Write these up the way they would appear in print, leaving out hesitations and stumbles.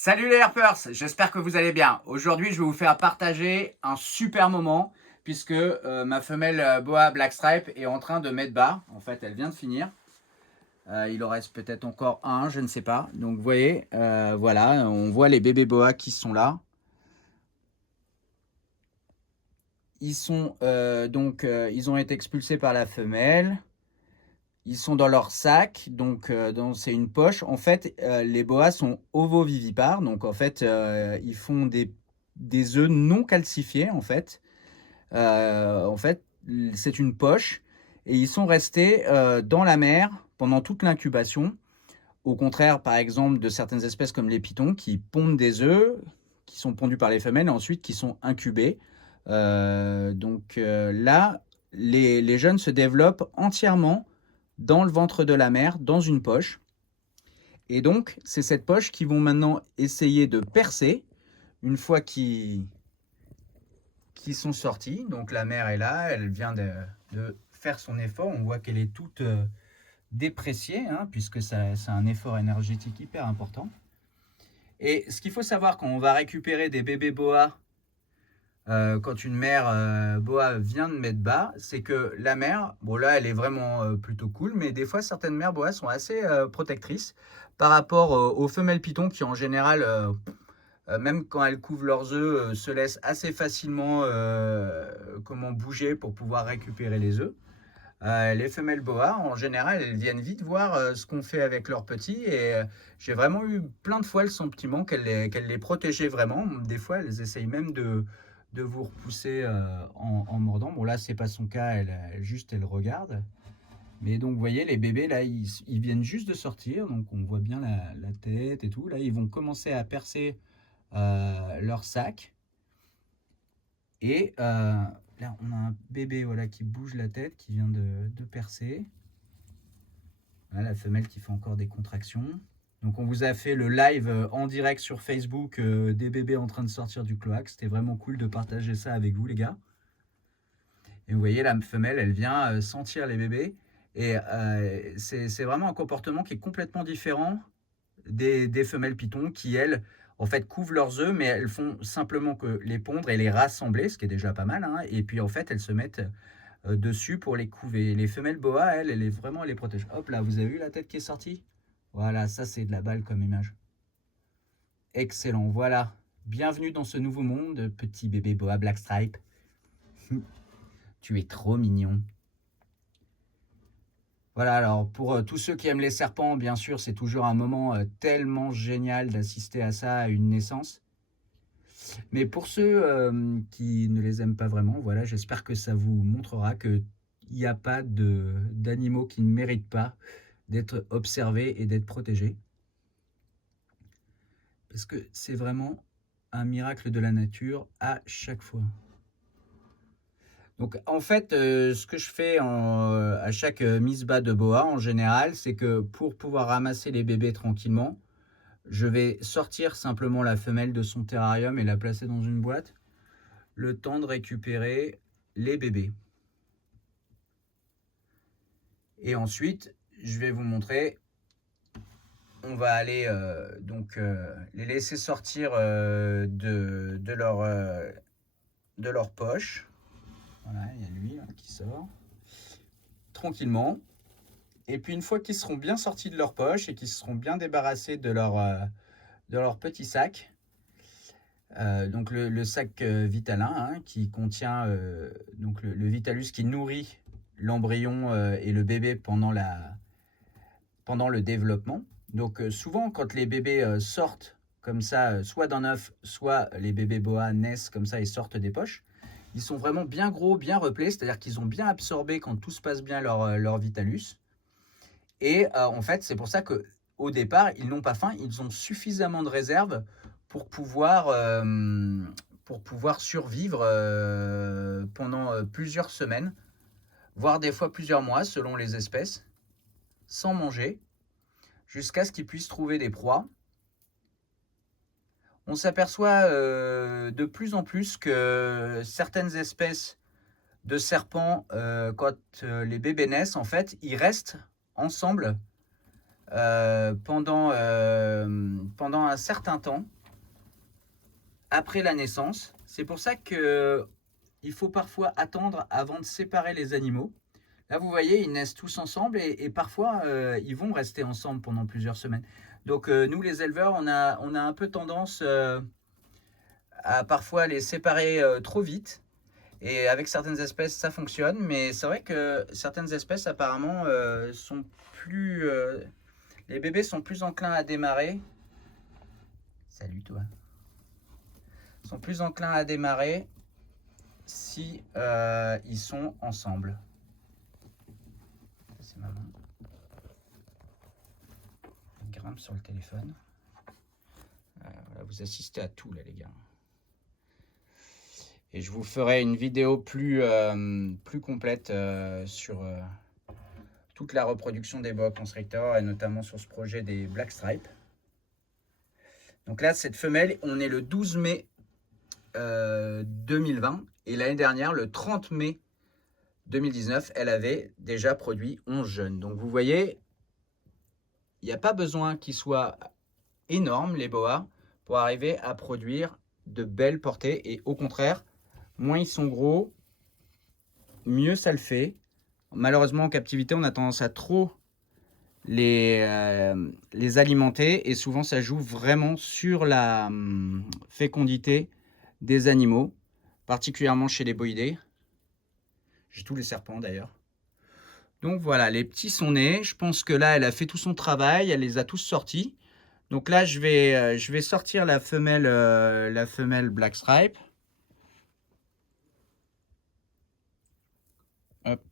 Salut les Herpers, j'espère que vous allez bien. Aujourd'hui, je vais vous faire partager un super moment puisque ma femelle Boa Black Stripe est en train de mettre bas. En fait, elle vient de finir. Il en reste peut-être encore un, je ne sais pas. Donc, vous voyez, voilà, on voit les bébés Boa qui sont là. Ils sont ils ont été expulsés par la femelle. Ils sont dans leur sac, donc c'est une poche. En fait, les boas sont ovovivipares, donc en fait, ils font des œufs non calcifiés, en fait. En fait, c'est une poche et ils sont restés dans la mer pendant toute l'incubation. Au contraire, par exemple, de certaines espèces comme les pitons qui pondent des œufs, qui sont pondus par les femelles et ensuite qui sont incubés. Là, les jeunes se développent entièrement dans le ventre de la mère, dans une poche. Et donc, c'est cette poche qu'ils vont maintenant essayer de percer une fois qu'ils sont sortis. Donc la mère est là, elle vient de faire son effort. On voit qu'elle est toute dépréciée, hein, puisque c'est un effort énergétique hyper important. Et ce qu'il faut savoir quand on va récupérer des bébés boa, quand une mère boa vient de mettre bas, c'est que la mère, bon là elle est vraiment plutôt cool, mais des fois certaines mères boa sont assez protectrices par rapport aux femelles pitons qui en général, même quand elles couvent leurs œufs, se laissent assez facilement comment bouger pour pouvoir récupérer les œufs. Les femelles boa, en général, elles viennent vite voir ce qu'on fait avec leurs petits et j'ai vraiment eu plein de fois le sentiment qu'elles les protégeaient vraiment. Des fois, elles essayent même de vous repousser en mordant. Bon, là, c'est pas son cas, elle regarde. Mais donc, vous voyez, les bébés, là, ils viennent juste de sortir, donc on voit bien la tête et tout. Là, ils vont commencer à percer leur sac. Et là, on a un bébé voilà, qui bouge la tête, qui vient de percer. Voilà, la femelle qui fait encore des contractions. Donc on vous a fait le live en direct sur Facebook des bébés en train de sortir du cloaque. C'était vraiment cool de partager ça avec vous, les gars. Et vous voyez, la femelle, elle vient sentir les bébés. Et c'est vraiment un comportement qui est complètement différent des femelles pitons qui, elles, en fait, couvrent leurs œufs, mais elles font simplement que les pondre et les rassembler, ce qui est déjà pas mal. Hein, et puis, en fait, elles se mettent dessus pour les couver. Les femelles boa, elles les protègent. Hop là, vous avez vu la tête qui est sortie? Voilà, ça, c'est de la balle comme image. Excellent, voilà. Bienvenue dans ce nouveau monde, petit bébé boa Black Stripe. Tu es trop mignon. Voilà, alors pour tous ceux qui aiment les serpents, bien sûr, c'est toujours un moment tellement génial d'assister à ça, à une naissance. Mais pour ceux qui ne les aiment pas vraiment, voilà, j'espère que ça vous montrera qu'il n'y a pas d'animaux qui ne méritent pas d'être observés et d'être protégés. Parce que c'est vraiment un miracle de la nature à chaque fois. Donc en fait, ce que je fais à chaque mise bas de boa en général, c'est que pour pouvoir ramasser les bébés tranquillement, je vais sortir simplement la femelle de son terrarium et la placer dans une boîte, le temps de récupérer les bébés. Et ensuite, je vais vous montrer, on va aller les laisser sortir de leur poche. Voilà, il y a lui là, qui sort tranquillement. Et puis une fois qu'ils seront bien sortis de leur poche et qu'ils seront bien débarrassés de leur petit sac, donc le sac vitalin hein, qui contient donc le vitalus qui nourrit l'embryon et le bébé pendant le développement. Donc souvent quand les bébés sortent comme ça, soit d'un œuf, soit les bébés boa naissent comme ça et sortent des poches, ils sont vraiment bien gros, bien replés, c'est-à-dire qu'ils ont bien absorbé quand tout se passe bien leur vitalus. Et en fait, c'est pour ça qu'au départ, ils n'ont pas faim, ils ont suffisamment de réserves pour pouvoir survivre pendant plusieurs semaines, voire des fois plusieurs mois selon les espèces, sans manger, jusqu'à ce qu'ils puissent trouver des proies. On s'aperçoit de plus en plus que certaines espèces de serpents, quand les bébés naissent, en fait, ils restent ensemble pendant un certain temps après la naissance. C'est pour ça qu'il faut parfois attendre avant de séparer les animaux. Là, vous voyez, ils naissent tous ensemble et parfois, ils vont rester ensemble pendant plusieurs semaines. Donc, nous, les éleveurs, on a un peu tendance à parfois les séparer trop vite. Et avec certaines espèces, ça fonctionne. Mais c'est vrai que certaines espèces, apparemment, sont plus... les bébés sont plus enclins à démarrer. Salut, toi. Sont plus enclins à démarrer si ils sont ensemble. C'est maman. Il grimpe sur le téléphone. Voilà, vous assistez à tout là, les gars. Et je vous ferai une vidéo plus complète sur toute la reproduction des boa constrictors et notamment sur ce projet des Black Stripes. Donc là, cette femelle, on est le 12 mai 2020 et l'année dernière, le 30 mai 2019, elle avait déjà produit 11 jeunes. Donc vous voyez, il n'y a pas besoin qu'ils soient énormes, les boas, pour arriver à produire de belles portées. Et au contraire, moins ils sont gros, mieux ça le fait. Malheureusement, en captivité, on a tendance à trop les alimenter et souvent ça joue vraiment sur la fécondité des animaux, particulièrement chez les boïdés. J'ai tous les serpents d'ailleurs. Donc voilà, les petits sont nés. Je pense que là, elle a fait tout son travail, elle les a tous sortis. Donc là, je vais sortir la femelle Black Stripe. Hop.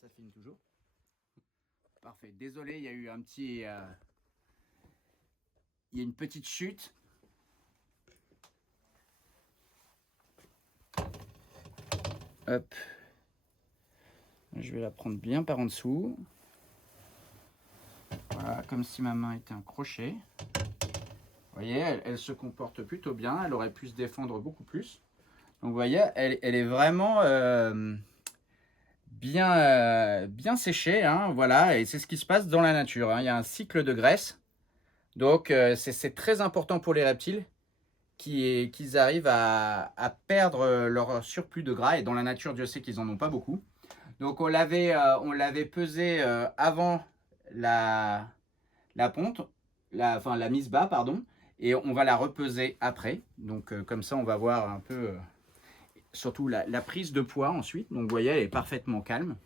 Ça filme toujours. Parfait. Désolé, il y a eu un petit... il y a une petite chute. Hop. Je vais la prendre bien par en dessous. Voilà, comme si ma main était un crochet. Vous voyez, elle se comporte plutôt bien. Elle aurait pu se défendre beaucoup plus. Donc vous voyez, elle est vraiment bien séchée. Hein, voilà, et c'est ce qui se passe dans la nature. Hein. Il y a un cycle de graisse. Donc c'est très important pour les reptiles qu'ils arrivent à perdre leur surplus de gras. Et dans la nature, Dieu sait qu'ils n'en ont pas beaucoup. Donc on l'avait pesé avant la ponte, la mise bas, pardon. Et on va la repeser après. Donc comme ça, on va voir un peu, surtout la prise de poids ensuite. Donc vous voyez, elle est parfaitement calme.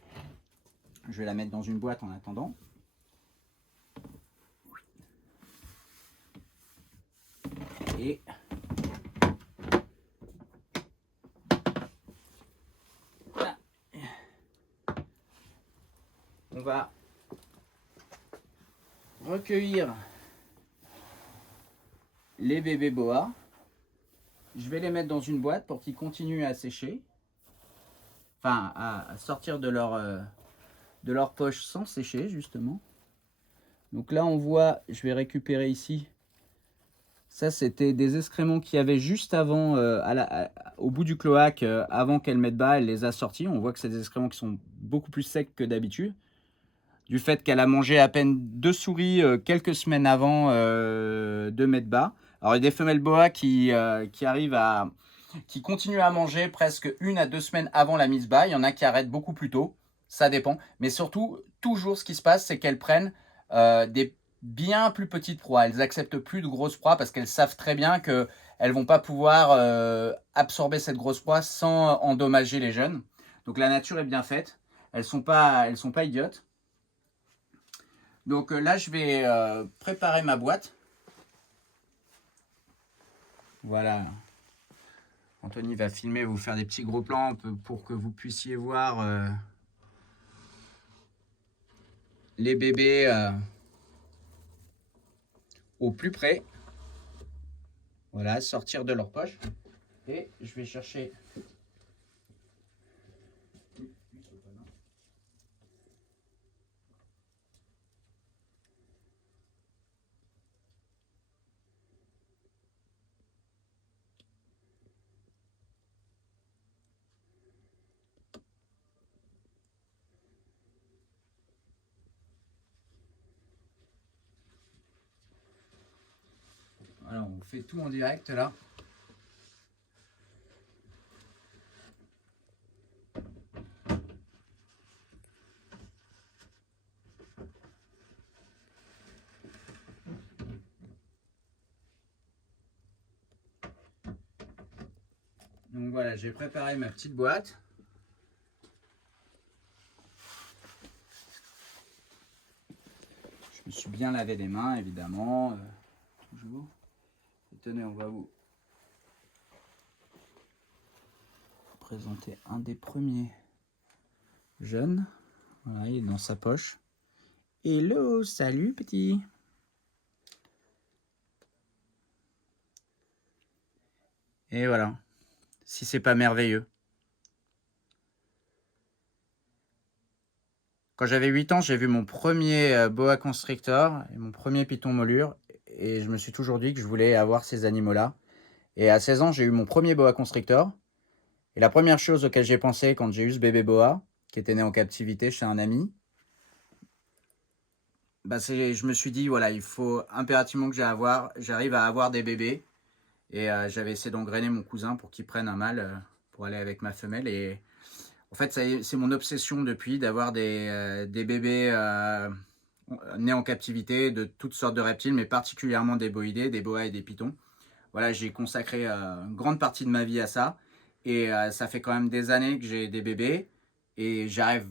Je vais la mettre dans une boîte en attendant. Et voilà. On va recueillir les bébés boas. Je vais les mettre dans une boîte pour qu'ils continuent à sécher. Enfin, à sortir de leur poche sans sécher, justement. Donc là, on voit, je vais récupérer ici. Ça, c'était des excréments qu'il y avait juste avant, au bout du cloaque, avant qu'elle mette bas, elle les a sortis. On voit que c'est des excréments qui sont beaucoup plus secs que d'habitude. Du fait qu'elle a mangé à peine 2 souris quelques semaines avant de mettre bas. Alors, il y a des femelles boa qui continuent à manger presque 1 à 2 semaines avant la mise bas. Il y en a qui arrêtent beaucoup plus tôt. Ça dépend. Mais surtout, toujours ce qui se passe, c'est qu'elles prennent des bien plus petites proies. Elles acceptent plus de grosses proies parce qu'elles savent très bien qu'elles ne vont pas pouvoir absorber cette grosse proie sans endommager les jeunes. Donc la nature est bien faite. Elles sont pas idiotes. Donc là, je vais préparer ma boîte. Voilà. Anthony va filmer, vous faire des petits gros plans pour que vous puissiez voir les bébés au plus près. Voilà, sortir de leur poche. Et je vais chercher Voilà, on fait tout en direct là. Donc voilà, j'ai préparé ma petite boîte. Je me suis bien lavé les mains, évidemment. Toujours. Et tenez, on va vous présenter un des premiers jeunes. Voilà, il est dans sa poche. Hello, salut petit. Et voilà, si c'est pas merveilleux. Quand j'avais 8 ans, j'ai vu mon premier boa constrictor et mon premier python molure. Et je me suis toujours dit que je voulais avoir ces animaux-là. Et à 16 ans, j'ai eu mon premier boa constrictor. Et la première chose auquel j'ai pensé quand j'ai eu ce bébé boa, qui était né en captivité chez un ami, bah je me suis dit, voilà, il faut impérativement que j'arrive à avoir des bébés. Et j'avais essayé d'engrainer mon cousin pour qu'il prenne un mâle pour aller avec ma femelle. Et en fait, c'est mon obsession depuis d'avoir des bébés nés en captivité de toutes sortes de reptiles, mais particulièrement des boïdés, des boas et des pythons. Voilà, j'ai consacré une grande partie de ma vie à ça. Et ça fait quand même des années que j'ai des bébés. Et j'arrive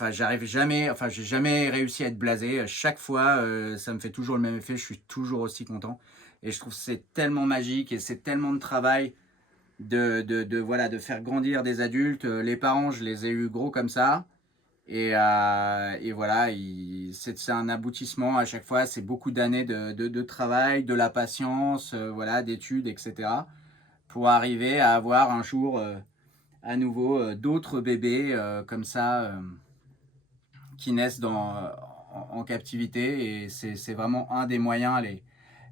jamais, j'ai jamais réussi à être blasé. Chaque fois, ça me fait toujours le même effet. Je suis toujours aussi content. Et je trouve que c'est tellement magique et c'est tellement de travail voilà, de faire grandir des adultes. Les parents, je les ai eus gros comme ça. Et voilà, c'est un aboutissement à chaque fois. C'est beaucoup d'années de travail, de la patience, voilà, d'études, etc. Pour arriver à avoir un jour à nouveau d'autres bébés comme ça qui naissent en captivité. Et c'est vraiment un des moyens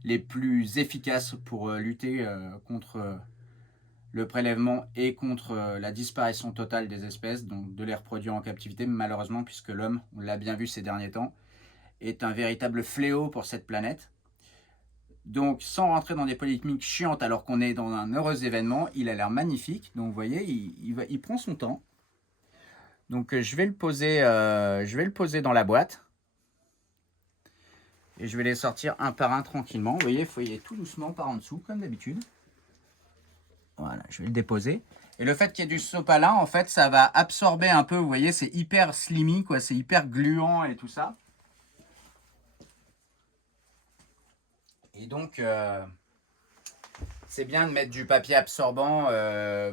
les plus efficaces pour lutter contre le prélèvement et contre la disparition totale des espèces, donc de les reproduire en captivité, malheureusement, puisque l'homme, on l'a bien vu ces derniers temps, est un véritable fléau pour cette planète. Donc, sans rentrer dans des polémiques chiantes alors qu'on est dans un heureux événement, il a l'air magnifique. Donc, vous voyez, il prend son temps. Donc, je vais le poser dans la boîte. Et je vais les sortir un par un tranquillement. Vous voyez, il faut y aller tout doucement par en dessous, comme d'habitude. Voilà, je vais le déposer. Et le fait qu'il y ait du sopalin, en fait, ça va absorber un peu. Vous voyez, c'est hyper slimy, quoi. C'est hyper gluant et tout ça. Et donc, c'est bien de mettre du papier absorbant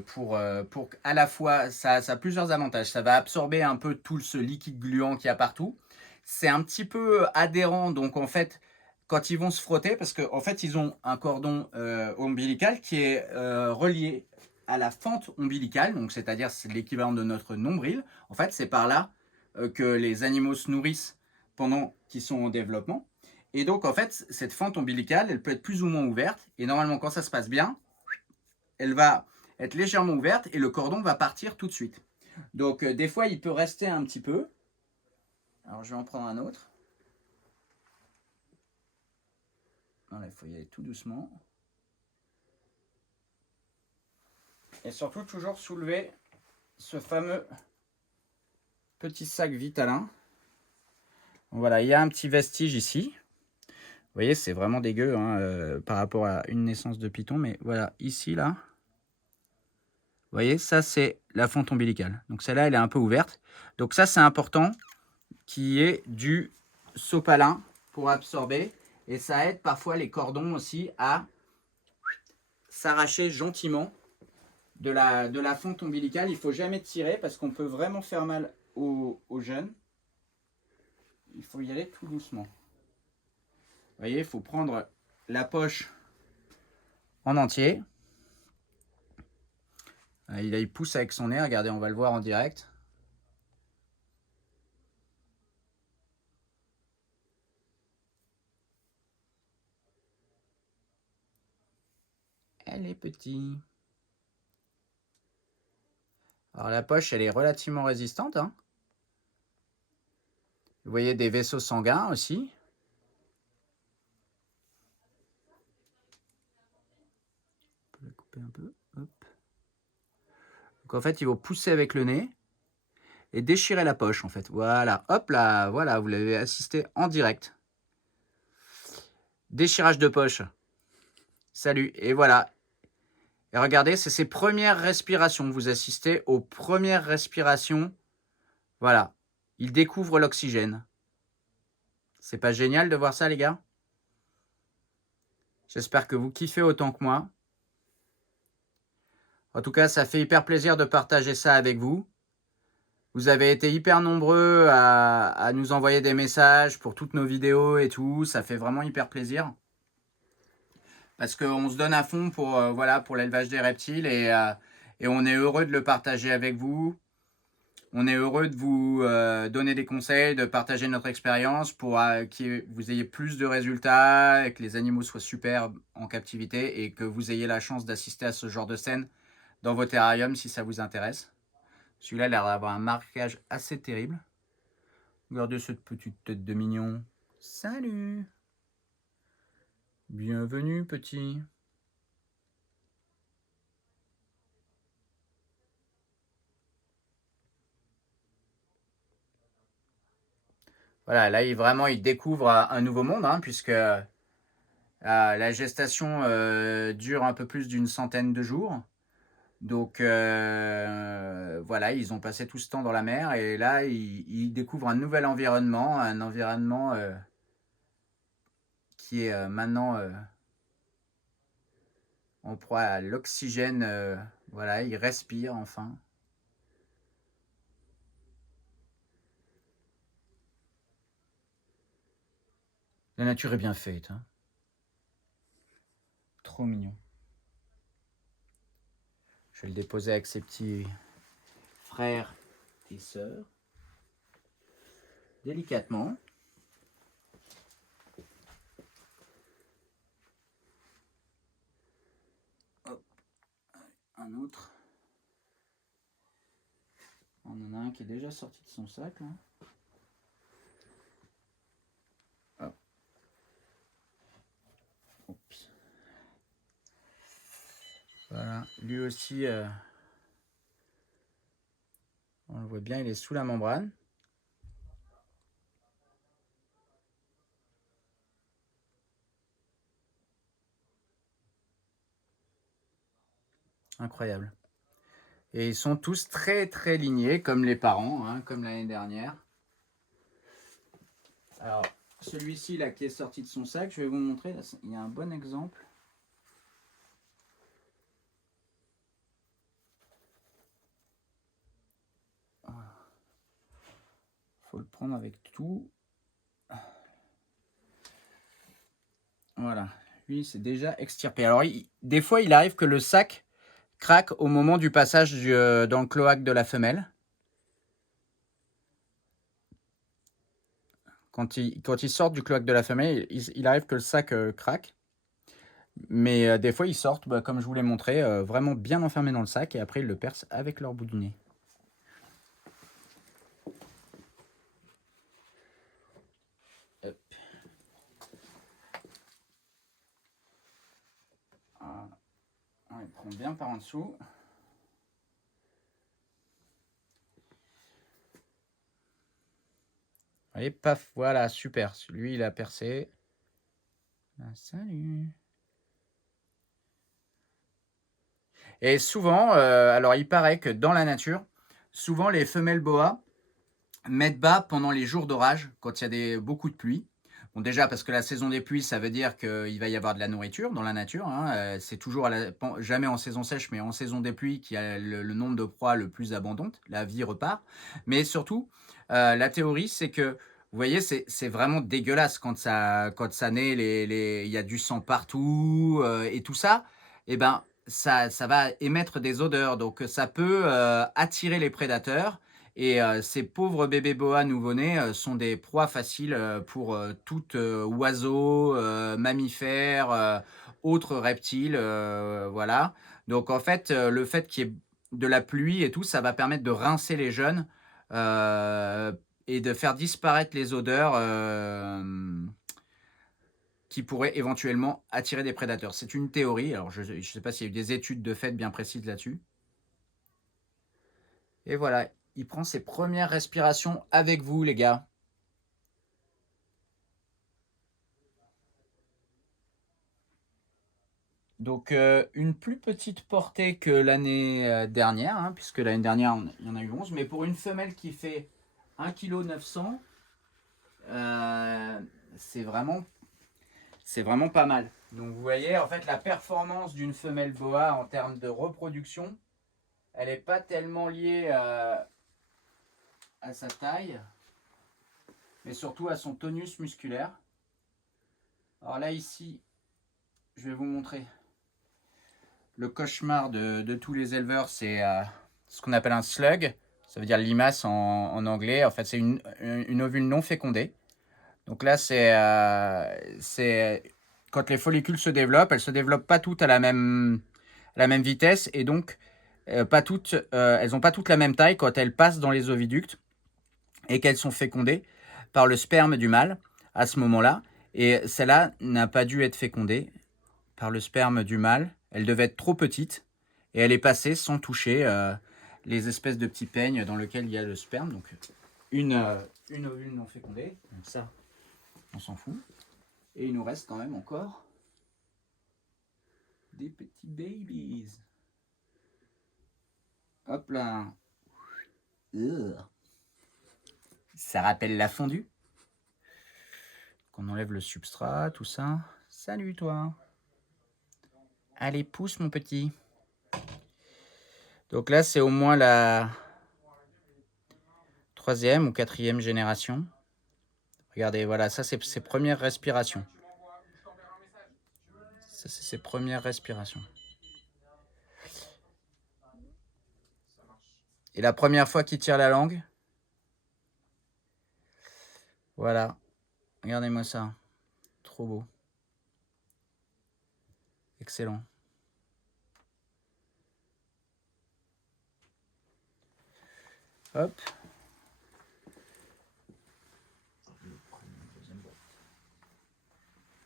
pour à la fois, ça a plusieurs avantages. Ça va absorber un peu tout ce liquide gluant qu'il y a partout. C'est un petit peu adhérent, donc en fait, quand ils vont se frotter, parce qu'en fait, ils ont un cordon ombilical qui est relié à la fente ombilicale, donc c'est-à-dire c'est l'équivalent de notre nombril. En fait, c'est par là que les animaux se nourrissent pendant qu'ils sont en développement. Et donc, en fait, cette fente ombilicale, elle peut être plus ou moins ouverte. Et normalement, quand ça se passe bien, elle va être légèrement ouverte et le cordon va partir tout de suite. Donc, des fois, il peut rester un petit peu. Alors, je vais en prendre un autre. Voilà, il faut y aller tout doucement. Et surtout, toujours soulever ce fameux petit sac Vitalin. Voilà, il y a un petit vestige ici. Vous voyez, c'est vraiment dégueu hein, par rapport à une naissance de python. Mais voilà, ici, là. Vous voyez, ça, c'est la fente ombilicale. Donc, celle-là, elle est un peu ouverte. Donc, ça, c'est important qu'il y ait du sopalin pour absorber. Et ça aide parfois les cordons aussi à s'arracher gentiment de la fente ombilicale. Il ne faut jamais tirer parce qu'on peut vraiment faire mal aux jeunes. Il faut y aller tout doucement. Vous voyez, il faut prendre la poche en entier. Il pousse avec son nez. Regardez, on va le voir en direct. Elle est petite. Alors la poche, elle est relativement résistante. Hein. Vous voyez des vaisseaux sanguins aussi. couper un peu. Hop. Donc en fait, il faut pousser avec le nez et déchirer la poche en fait. Voilà, hop là, voilà, vous l'avez assisté en direct. Déchirage de poche. Salut, et voilà. Et regardez, c'est ses premières respirations. Vous assistez aux premières respirations. Voilà, il découvre l'oxygène. C'est pas génial de voir ça, les gars? J'espère que vous kiffez autant que moi. En tout cas, ça fait hyper plaisir de partager ça avec vous. Vous avez été hyper nombreux à nous envoyer des messages pour toutes nos vidéos et tout. Ça fait vraiment hyper plaisir. Parce qu'on se donne à fond pour, voilà, pour l'élevage des reptiles et on est heureux de le partager avec vous. On est heureux de vous donner des conseils, de partager notre expérience pour que vous ayez plus de résultats, et que les animaux soient super en captivité et que vous ayez la chance d'assister à ce genre de scène dans vos terrariums si ça vous intéresse. Celui-là a l'air d'avoir un marquage assez terrible. Regardez cette petite tête de mignon. Salut! Bienvenue, petit. Voilà, là, il découvre un nouveau monde, hein, puisque la gestation dure un peu plus d'une centaine de jours. Donc voilà, ils ont passé tout ce temps dans la mer et là, ils découvrent un nouvel environnement, un environnement qui est maintenant en proie à l'oxygène. Voilà, ils respirent enfin. La nature est bien faite, hein. Trop mignon. Je vais le déposer avec ses petits frères et sœurs. Délicatement. Hop. Un autre. On en a un qui est déjà sorti de son sac, là. Hop. Oups. Voilà, lui aussi, on le voit bien, il est sous la membrane. Incroyable. Et ils sont tous très très lignés, comme les parents, hein, comme l'année dernière. Alors, celui-ci là qui est sorti de son sac, je vais vous montrer, là, il y a un bon exemple. Faut le prendre avec tout. Voilà, lui c'est déjà extirpé. Alors, des fois, il arrive que le sac craque au moment du passage dans le cloaque de la femelle. Quand ils sortent du cloaque de la femelle, il arrive que le sac craque. Mais des fois, ils sortent, comme je vous l'ai montré, vraiment bien enfermés dans le sac et après, ils le percent avec leur bout du nez. Hop. Voilà. On les prend bien par en dessous. Allez, paf, voilà, super. Lui, il a percé. Ah, salut. Et souvent, alors il paraît que dans la nature, souvent les femelles boas mettent bas pendant les jours d'orage, quand il y a beaucoup de pluie. Bon, déjà parce que la saison des pluies, ça veut dire qu'il va y avoir de la nourriture dans la nature, hein. C'est toujours jamais en saison sèche, mais en saison des pluies qu'il y a le nombre de proies le plus abondante. La vie repart. Mais surtout, la théorie, c'est que, vous voyez, c'est vraiment dégueulasse quand ça naît, il y a du sang partout et tout ça. Et ben, ça va émettre des odeurs. Donc, ça peut attirer les prédateurs. Et ces pauvres bébés boas nouveau-nés sont des proies faciles pour tout oiseau, mammifère, autres reptiles, voilà. Donc en fait, le fait qu'il y ait de la pluie et tout, ça va permettre de rincer les jeunes et de faire disparaître les odeurs qui pourrait éventuellement attirer des prédateurs. C'est une théorie, alors je ne sais pas s'il y a eu des études de fait bien précises là-dessus. Et voilà, il prend ses premières respirations avec vous, les gars. Donc, une plus petite portée que l'année dernière, hein, puisque l'année dernière, il y en a eu 11. Mais pour une femelle qui fait 1,9 kg, c'est vraiment pas mal. Donc, vous voyez, en fait, la performance d'une femelle boa en termes de reproduction, elle n'est pas tellement liée à sa taille, mais surtout à son tonus musculaire. Alors là, ici, je vais vous montrer. Le cauchemar de tous les éleveurs, c'est ce qu'on appelle un slug. Ça veut dire limace en anglais. En fait, c'est une ovule non fécondée. Donc là, c'est quand les follicules se développent, elles ne se développent pas toutes à la même vitesse. Et donc, elles n'ont pas toutes la même taille quand elles passent dans les oviducts et qu'elles sont fécondées par le sperme du mâle à ce moment-là. Et celle-là n'a pas dû être fécondée par le sperme du mâle. Elle devait être trop petite et elle est passée sans toucher les espèces de petits peignes dans lesquels il y a le sperme. Donc une ovule non fécondée. Donc ça, on s'en fout. Et il nous reste quand même encore des petits babies. Hop là. Ça rappelle la fondue. Qu'on enlève le substrat, tout ça. Salut toi. Allez, pousse mon petit. Donc là, c'est au moins la 3e ou 4e génération. Regardez, voilà, ça c'est ses premières respirations. Ça c'est ses premières respirations. Et la première fois qu'il tire la langue, voilà, regardez-moi ça. Trop beau. Excellent. Hop.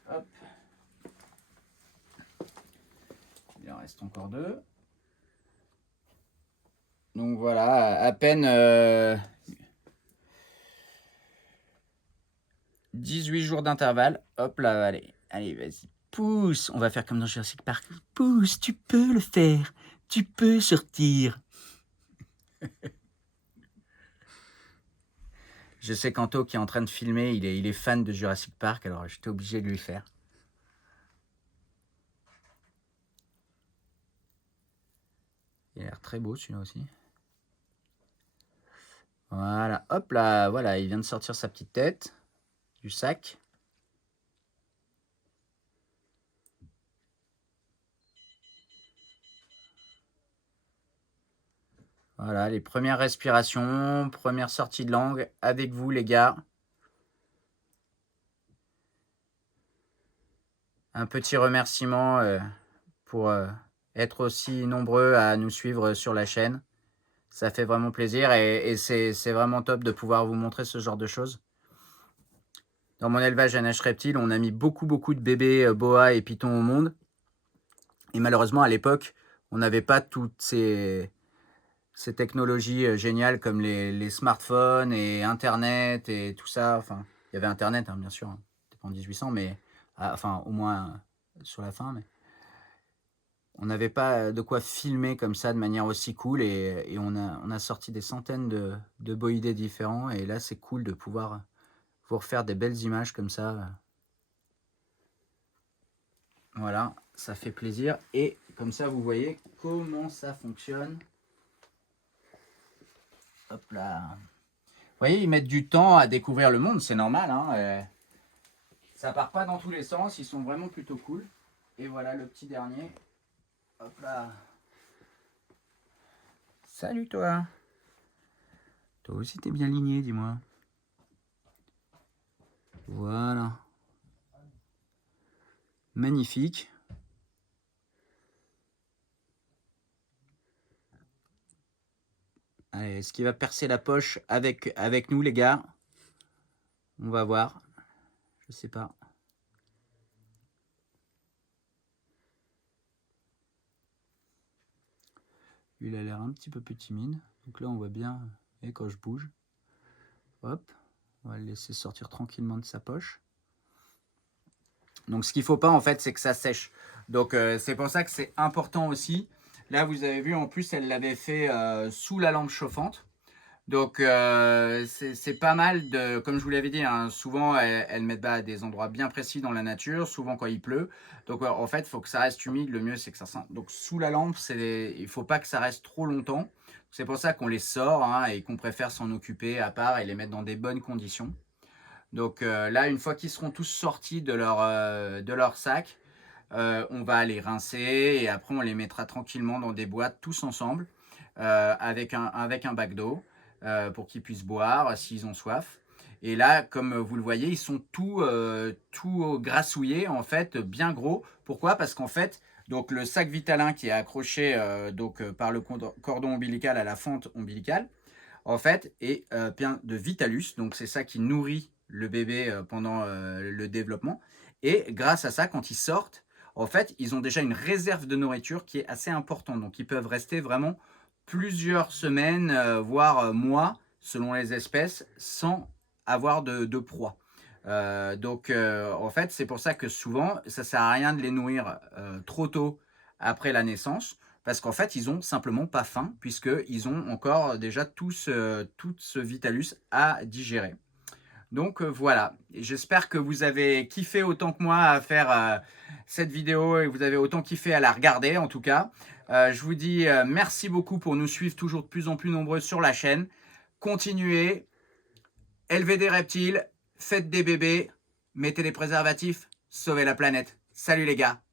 Hop. Il en reste encore 2. Donc voilà, à peine 18 jours d'intervalle. Hop là, allez, vas-y. Pousse. On va faire comme dans Jurassic Park. Pousse, tu peux le faire. Tu peux sortir. Je sais qu'Anto qui est en train de filmer, il est fan de Jurassic Park, alors j'étais obligé de lui faire. Il a l'air très beau celui-là aussi. Voilà, hop là, voilà, il vient de sortir sa petite tête du sac. Voilà, les premières respirations, première sortie de langue avec vous les gars. Un petit remerciement pour être aussi nombreux à nous suivre sur la chaîne. Ça fait vraiment plaisir et c'est vraiment top de pouvoir vous montrer ce genre de choses. Dans mon élevage à NH Reptile, on a mis beaucoup de bébés boa et pitons au monde. Et malheureusement, à l'époque, on n'avait pas toutes ces technologies géniales comme les smartphones et Internet et tout ça. Enfin, il y avait Internet, hein, bien sûr, hein. C'était pas en 1800, mais enfin, au moins sur la fin. Mais on n'avait pas de quoi filmer comme ça de manière aussi cool. Et on a sorti des centaines de boïdés différents. Et là, c'est cool de pouvoir vous refaire des belles images comme ça. Voilà, ça fait plaisir. Et comme ça, vous voyez comment ça fonctionne. Hop là. Vous voyez, ils mettent du temps à découvrir le monde, c'est normal. Hein, ça part pas dans tous les sens, ils sont vraiment plutôt cool. Et voilà le petit dernier. Hop là. Salut toi. Toi aussi t'es bien ligné, dis-moi. Voilà. Magnifique. Allez, est-ce qu'il va percer la poche avec nous les gars? On va voir. Je sais pas. Lui, il a l'air un petit peu plus timide. Donc là, on voit bien, et quand je bouge, hop, on va le laisser sortir tranquillement de sa poche. Donc ce qu'il ne faut pas en fait, c'est que ça sèche. Donc c'est pour ça que c'est important aussi. Là, vous avez vu, en plus, elle l'avait fait sous la lampe chauffante. Donc c'est pas mal de, comme je vous l'avais dit, hein, souvent elles mettent à des endroits bien précis dans la nature, souvent quand il pleut. Donc en fait, il faut que ça reste humide. Le mieux, c'est que ça sente. Donc sous la lampe, il ne faut pas que ça reste trop longtemps. C'est pour ça qu'on les sort, hein, et qu'on préfère s'en occuper à part et les mettre dans des bonnes conditions. Donc là, une fois qu'ils seront tous sortis de leur sac, on va les rincer et après on les mettra tranquillement dans des boîtes tous ensemble avec un bac d'eau pour qu'ils puissent boire s'ils ont soif. Et là, comme vous le voyez, ils sont tout grassouillés, en fait, bien gros. Pourquoi? Parce qu'en fait, donc le sac Vitalin qui est accroché par le cordon ombilical à la fente ombilicale, en fait, est plein de Vitalus. Donc c'est ça qui nourrit le bébé pendant le développement. Et grâce à ça, quand ils sortent, en fait, ils ont déjà une réserve de nourriture qui est assez importante. Donc ils peuvent rester vraiment plusieurs semaines, voire mois, selon les espèces, sans avoir de proie. Donc en fait, c'est pour ça que souvent, ça ne sert à rien de les nourrir trop tôt après la naissance, parce qu'en fait, ils ont simplement pas faim, puisqu'ils ont encore déjà tout ce Vitalus à digérer. Donc voilà, j'espère que vous avez kiffé autant que moi à faire cette vidéo et que vous avez autant kiffé à la regarder en tout cas. Je vous dis merci beaucoup pour nous suivre toujours de plus en plus nombreux sur la chaîne. Continuez, élevez des reptiles, faites des bébés, mettez des préservatifs, sauvez la planète. Salut les gars!